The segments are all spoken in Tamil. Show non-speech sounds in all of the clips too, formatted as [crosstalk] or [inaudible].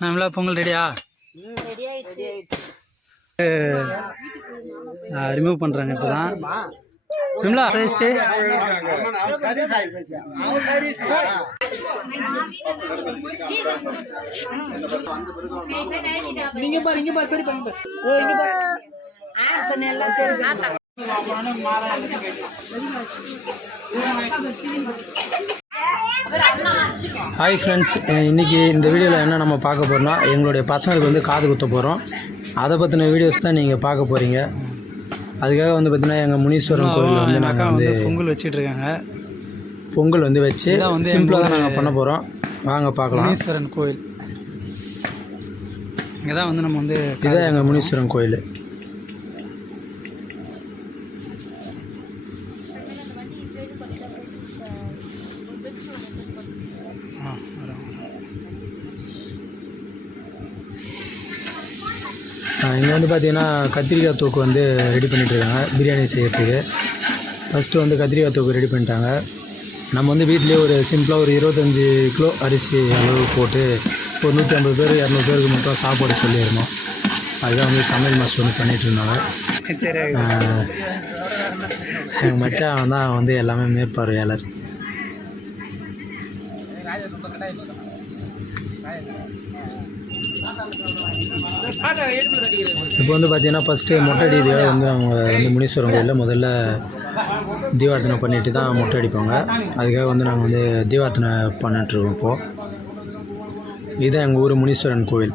நம்மளா பொங்கல் ரெடியா? ரெடி ஆயிடுச்சு ரிமூவ் பண்ணுறாங்க இப்போ தான் விமலா பேஸ்ட்டு இங்க பாரு இங்க பாரு பெரிய பாரு. ஓ இங்க பாரு. ஆத்தனை எல்லாம் சரி ஹாய் ஃப்ரெண்ட்ஸ் இன்றைக்கி இந்த வீடியோவில் என்ன நம்ம பார்க்க போகிறோம்னா எங்களுடைய பசங்களுக்கு வந்து காது குத்த போகிறோம் அதை பற்றின வீடியோஸ் தான் நீங்கள் பார்க்க போகிறீங்க அதுக்காக வந்து பார்த்தீங்கன்னா எங்கள் முனீஸ்வரன் கோயிலில் வந்து நாங்கள் வந்து பொங்கல் வச்சிட்டு இருக்காங்க பொங்கல் வந்து வச்சு வந்து சிம்பிளாக தான் நாங்கள் பண்ண போகிறோம் வாங்க பார்க்கலாம். முனீஸ்வரன் கோயில். இங்கே தான் வந்து நம்ம வந்து இதுதான் எங்கள் முனீஸ்வரன் கோயில். ஆ இங்கே வந்து பார்த்தீங்கன்னா கத்திரிக்காய் தூக்கு வந்து ரெடி பண்ணிட்டு இருக்காங்க. பிரியாணி செய்யறதுக்கு. ஃபஸ்ட்டு வந்து கத்திரிக்காய் தூக்கு ரெடி பண்ணிட்டாங்க. நம்ம வந்து வீட்டிலேயே ஒரு சிம்பிளாக ஒரு இருபத்தஞ்சி கிலோ அரிசி அளவு போட்டு ஒரு நூற்றி ஐம்பது பேர் இரநூறு பேருக்கு மட்டும் சாப்பாடு சொல்லியிருந்தோம். அதுதான் வந்து சமையல் மாஸ்டர் வந்து பண்ணிகிட்டு இருந்தாங்க. எங்கள் மச்சான் தான் வந்து எல்லாமே மேற்பார்வையாளர். இப்போ வந்து பார்த்தீங்கன்னா ஃபஸ்ட்டு மொட்டை அடிக்கிறதுக்காக வந்து அவங்க வந்து முனீஸ்வரன் கோயிலில் முதல்ல தீபார்த்தனை பண்ணிட்டு தான் மொட்டை அடிப்பாங்க. அதுக்காக வந்து நாங்கள் வந்து தீபார்த்தனை பண்ணிட்டுருக்கோம் இப்போது இதுதான் எங்கள் ஊர் முனீஸ்வரன் கோயில்.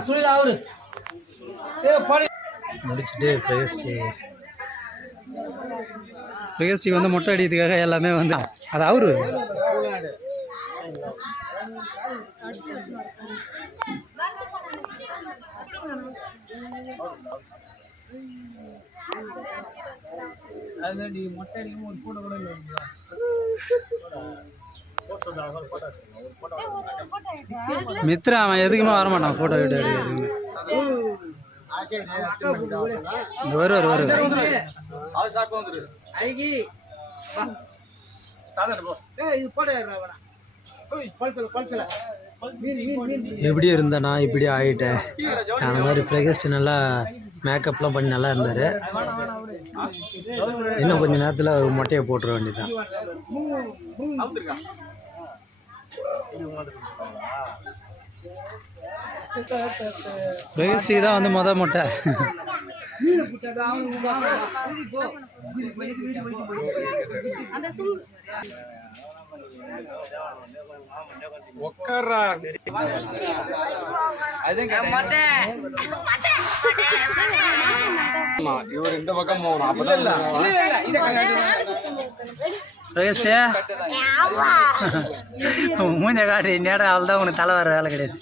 துணியில் அவரு. ஏ போடி. முடிச்சுட்டு பிரகஸ்டி பிரகஸ்டிக்கு வந்து மொட்டை அடிக்கிறதுக்காக எல்லாமே வந்து அது அவரு? மித்ரா அவன் எதுக்குமே வரமாட்டான் ஃபோட்டோ வீடியோ எடுக்கிறதுக்கு இந்த வருவார் வருவார். எப்படி இருந்தனா இப்படி ஆகிட்டேன் அந்த மாதிரி பிரகஸ்ட் நல்லா மேக்கப்லாம் பண்ணி நல்லா இருந்தார். இன்னும் கொஞ்ச நேரத்தில் மொட்டையை போட்டுற வேண்டியதுதான். பிரகஸ்டிக்கு தான் வந்து மொதல் மொட்டை. மீன் பிடிச்சாதான் அவனுக்கு அந்த சுங்கு பிரகஸ்டே மூஞ்ச காட்டு நேரம் அவள் தான் உனக்கு தலை வர வேலை கிடையாது.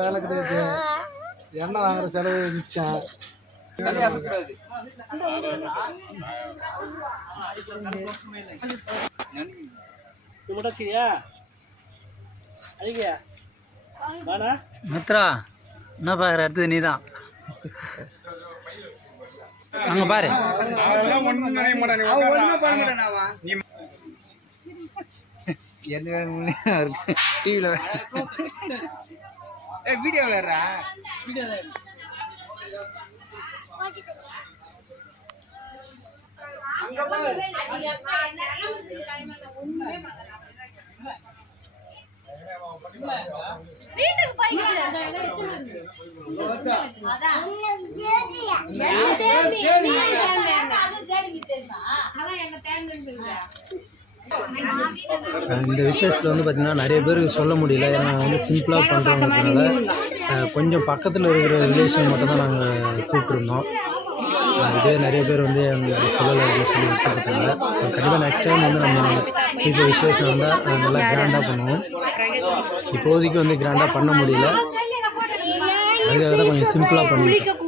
வேலை கிடையாது. எண்ணெய் வாங்குற செலவு மிச்சம். மித்ரா என்ன பார்க்குற அடுத்தது நீ தான் அங்கே பாரு. டிவியில் வீடியோ வேறா வீட்டுக்கு போய்க்கிட்டு அதான் அது தேடிக்கு தெரியுமா அதான். என்ன தேங்க இந்த விஷயத்தில் வந்து பார்த்திங்கன்னா நிறைய பேருக்கு சொல்ல முடியல. ஏன்னா வந்து சிம்பிளாக பண்ணுறவங்கிறதுனால கொஞ்சம் பக்கத்தில் இருக்கிற ரிலேஷன் மட்டும் தான் நாங்கள் கூப்பிட்ருந்தோம் இதே நிறைய பேர் வந்து அவங்க சொல்லலை அப்படின்னு சொல்லி விட்டுப்பட்டாங்க கண்டிப்பாக நெக்ஸ்ட் டைம் வந்து நம்ம இப்போ விசேஷம் வந்தால் நல்லா கிராண்டாக பண்ணுவோம். இப்போதைக்கு வந்து கிராண்டாக பண்ண முடியல. அதுக்காக தான் கொஞ்சம் சிம்பிளாக பண்ணிட்டோம்.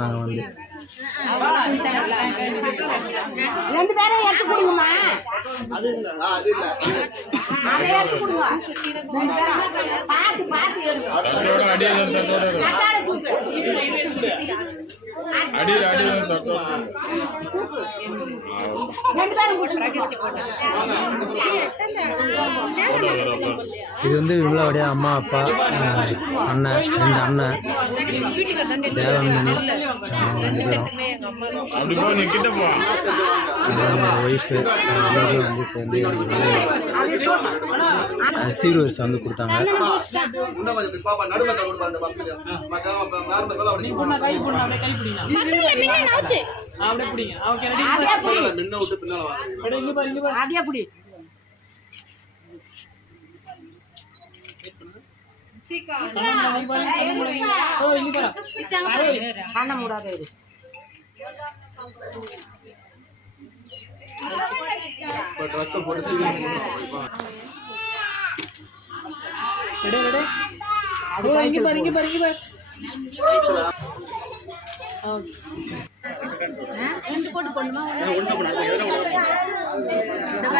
நாங்கள் வந்து. ரெண்டு பேரும் எடுத்து கொடுங்கம்மா. அது இல்ல அது இல்ல. அதை எடுத்து கொடுங்க. ரெண்டு பேரும் பார்த்து பார்த்து எடுங்க. கட்டாட தூக்கு. அடியில் அடியில் ரெண்டு பேரும் இது வந்து விமலாவுடைய அம்மா அப்பா அண்ணன் ரெண்டு அண்ணன். தேவன்மணி ஒய்ஃபு எல்லாரும் வந்து சேர்ந்து எனக்கு வந்து சீர்வரிசை வந்து கொடுத்தாங்க అన్నం కూడా లేదు ఇంగి పరి ఇంగి పరి ఇంగి పరి ఓకే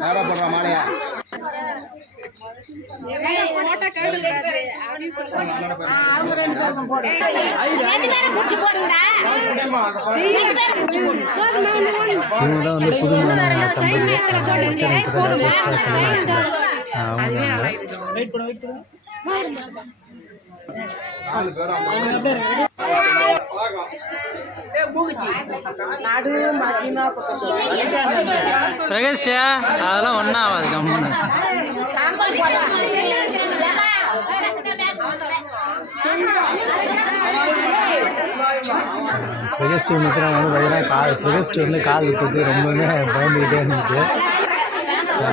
ட்ரெஸ் போடுறா மாலையா இவங்க தான் வந்து புதுமான தம்பதி வச்சு இப்போ தான் ஜஸ்டாக கல்யாணம் ஆச்சுல அவங்க பிரகேஷ்டியா அதெல்லாம் ஒன்றும் ஆகாது கம்முன்னு கம்பல் பிரகஸ்ட் மித்திரம் வந்து பார்த்தீங்கன்னா கால் பிரகஸ்ட் வந்து கால் விற்றது ரொம்பவுமே பயந்துக்கிட்டே இருந்துச்சு.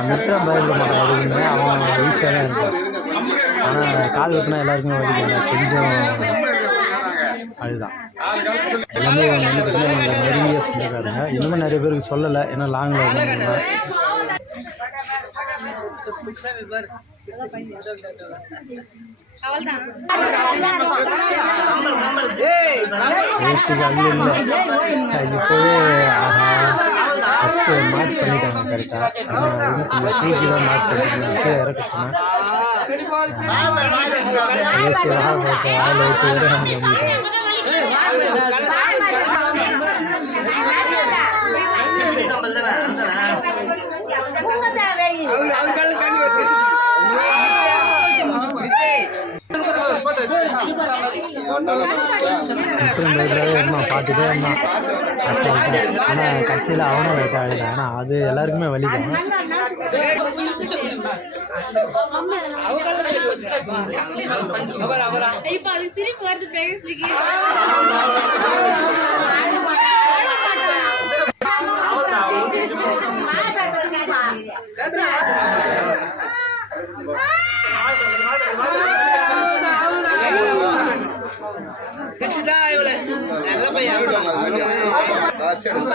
மித்திரம் பயப்பட மாட்டான் எதுக்குமே அவன் ஈஸியாக தான் இருப்பான். ஆனால் கால் வெட்டினா எல்லாருக்குமே வலிக்கல கொஞ்சம் அதுதான். எல்லாமே வந்து பார்த்தீங்கன்னா இவங்க நெருங்கிய இன்னுமே நிறைய பேருக்கு சொல்லலை ஏன்னா லாங்கில் இருந்தாங்க வேஸ்ட்டுக்கு அது இல்லை. இப்போவே ஃபஸ்ட்டு மார்க் பண்ணிட்டாங்க கரெக்டாக ஆனால் கொஞ்சம் தூக்கி தான் மார்க் பண்ணிட்டாங்க. இறக்க சொன்னேன் [laughs] பார்த்துட்டே அசால்ட்டு ஆனால் கட்சியில் அவனும் அழுதான் ஆனால் அது எல்லாருக்குமே வலிக்கும் இப்ப அது திருப்பி வருது பிரகஸ்டிக்கு காசு எடுத்து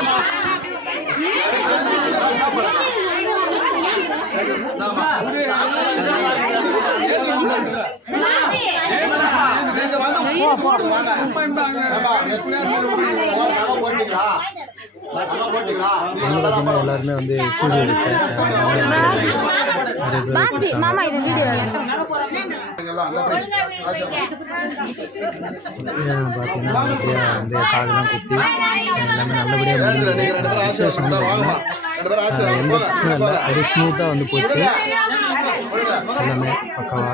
நீங்க வந்து போ போடு வாங்க. ஏம்பா, நகை போட்டீங்களா எல்லாருமே வந்து பேர் மாமா இது வீடியோ நீங்கெல்லாம் அந்த பார்த்தீங்கன்னா வந்து காதெல்லாம் குத்தி எல்லாமே நல்லபடியாக ரெண்டு முடிஞ்சது விசேஷம் வந்து பார்த்தீங்கன்னா இல்லை. அப்படியே ஸ்மூத்தாக வந்து போச்சு. எல்லாமே பக்காவா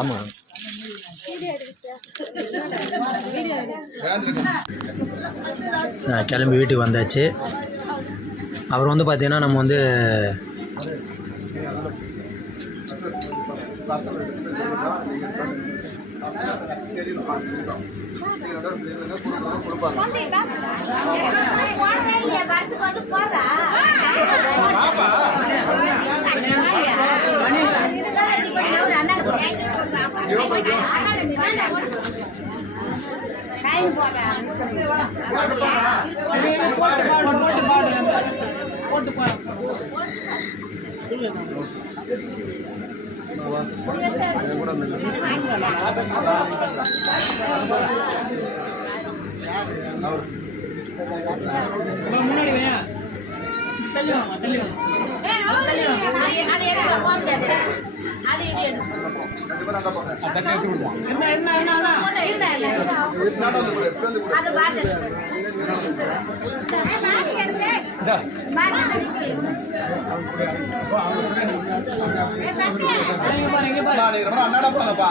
ஆமாம் கிளம்பி வீட்டுக்கு வந்தாச்சு. அப்புறம் வந்து பார்த்திங்கன்னா நம்ம வந்து போடவே இல்லையா வரத்துக்கு வந்து போறா அது எடுத்து கோமதி அது அது இது எடுத்து அது பாத்து அண்ணாடா போங்கப்பா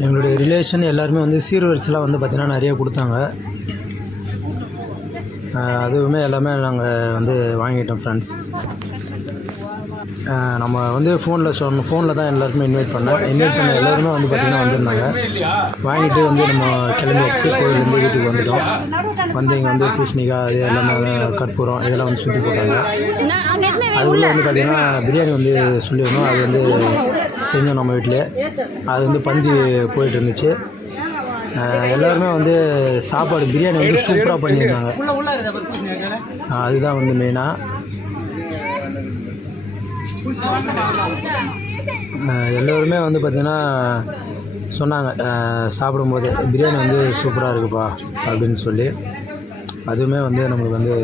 எங்களுடைய ரிலேஷன் எல்லாருமே வந்து சீர்வரிசெலாம் வந்து பார்த்திங்கன்னா நிறைய கொடுத்தாங்க. அதுவுமே எல்லாமே நாங்கள் வந்து வாங்கிட்டோம் ஃப்ரெண்ட்ஸ் நம்ம வந்து ஃபோனில் சொன்ன ஃபோனில் தான் எல்லாருமே இன்வைட் பண்ணேன். இன்வைட் பண்ண எல்லாருமே வந்து பார்த்திங்கன்னா வந்திருந்தாங்க. வாங்கிட்டு வந்து நம்ம கிளம்பியாச்சு கோயிலேருந்து வீட்டுக்கு வந்துட்டோம். வந்து இங்கே வந்து பூசணிக்காய் அது எல்லாமே கற்பூரம் இதெல்லாம் வந்து சுற்றி போட்டாங்க. அதுக்குள்ளே வந்து பார்த்திங்கன்னா பிரியாணி வந்து சொல்லியிருந்தோம். அது வந்து செஞ்சோம் நம்ம வீட்டிலே அது வந்து பந்தி போயிட்டு இருந்துச்சு. எல்லாருமே வந்து சாப்பாடு பிரியாணி வந்து சூப்பராக பண்ணியிருந்தாங்க. அதுதான் வந்து மெயினாக எல்லோருமே வந்து பார்த்திங்கன்னா சொன்னாங்க சாப்பிடும்போது பிரியாணி வந்து சூப்பராக இருக்குப்பா அப்படின்னு சொல்லி. அதுவுமே வந்து நம்மளுக்கு வந்து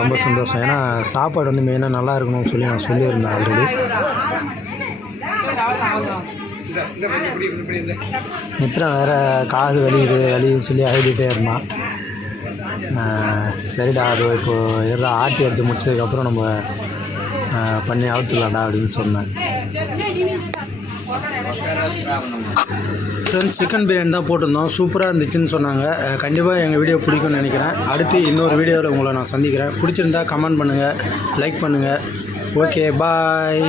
ரொம்ப சந்தோஷம். ஏன்னா சாப்பாடு வந்து மெயினாக நல்லா இருக்கணும்னு சொல்லி நான் சொல்லியிருந்தேன் ஆல்ரெடி மித்ரன் வேற காது வலியுது வலின்னு சொல்லி அழுதுகிட்டே இருந்தான். சரிடா அது இப்போ எதா ஆட்டி எடுத்து முடிச்சதுக்கப்புறம் நம்ம பண்ணி அவுத்துலாம்டா அப்படின்னு சொன்னேன். ஃப்ரெண்ட்ஸ் சிக்கன் பிரியாணி தான் போட்டிருந்தோம். சூப்பராக இருந்துச்சுன்னு சொன்னாங்க. கண்டிப்பாக எங்கள் வீடியோ பிடிக்கும்னு நினைக்கிறேன். அடுத்து இன்னொரு வீடியோவில் உங்களை நான் சந்திக்கிறேன். பிடிச்சிருந்தா கமெண்ட் பண்ணுங்கள் லைக் பண்ணுங்கள் ஓகே பாய்